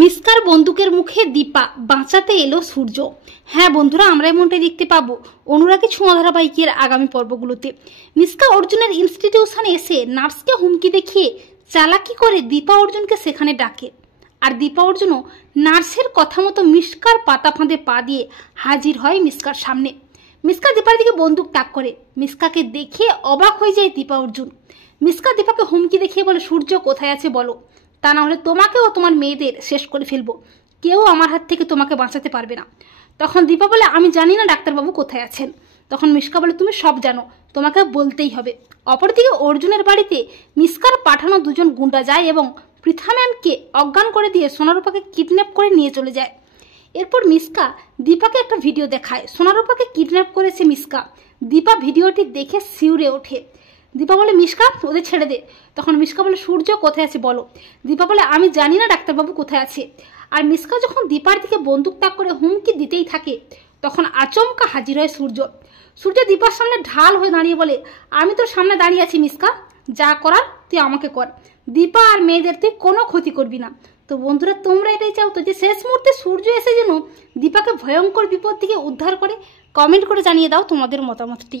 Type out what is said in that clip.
মিসকার বন্দুকের মুখে দীপা, বাঁচাতে এলো সূর্য। হ্যাঁ বন্ধুরা, আমরা এমনটাই দেখতে পাবো অনুরাগী ছোঁয়া ধারাবাহিকের আগামী পর্বগুলোতে। মিসকা অর্জুনের ইনস্টিটিউশনে এসে নার্সকে হুমকি দেখিয়ে চালাকি করে দীপা অর্জুনকে সেখানে ডাকে। আর দীপা অর্জুনও নার্সের কথা মতো মিসকার পাতা ফাঁদে পা দিয়ে হাজির হয় মিসকার সামনে। মিসকা দীপার দিকে বন্দুক তাক করে। মিসকাকে দেখে অবাক হয়ে যায় দীপা অর্জুন। মিসকা দীপাকে হুমকি দেখিয়ে বলে, সূর্য কোথায় আছে বলো, তা না হলে তোমাকে ও তোমার মেয়েদের শেষ করে ফেলবো, কেউ আমার হাত থেকে তোমাকে বাঁচাতে পারবে না। তখন দীপা বলে, আমি জানি না ডাক্তারবাবু কোথায় আছেন। তখন মিসকা বলে, তুমি সব জানো, তোমাকে বলতেই হবে। অপরদিকে অর্জুনের বাড়িতে মিসকার পাঠানো দুজন গুন্ডা যায় এবং পৃথা ম্যামকে অজ্ঞান করে দিয়ে সোনারূপাকে কিডন্যাপ করে নিয়ে চলে যায়। এরপর মিসকা দীপাকে একটা ভিডিও দেখায়, সোনারূপাকে কিডন্যাপ করেছে মিসকা। দীপা ভিডিওটি দেখে শিউরে ওঠে। দীপা বলে, মিসকা ওদের ছেড়ে দে। তখন মিসকা বলে, সূর্য কোথায় আছে বলো। দীপা বলে, আমি জানি না ডাক্তারবাবু কোথায় আছে। আর মিসকা যখন দীপার দিকে বন্দুক তাক করে হুমকি দিতেই থাকে, তখন আচমকা হাজির হয় সূর্য। সূর্য দীপার সামনে ঢাল হয়ে দাঁড়িয়ে বলে, আমি তোর সামনে দাঁড়িয়ে আছি মিসকা, যা করার তুই আমাকে কর, দীপা আর মেয়েদের তুই কোনো ক্ষতি করবি না। তো বন্ধুরা, তোমরা এটাই চাও তো যে শেষ মুহূর্তে সূর্য এসে যেন দীপাকে ভয়ঙ্কর বিপদ থেকে উদ্ধার করে? কমেন্ট করে জানিয়ে দাও তোমাদের মতামতটি।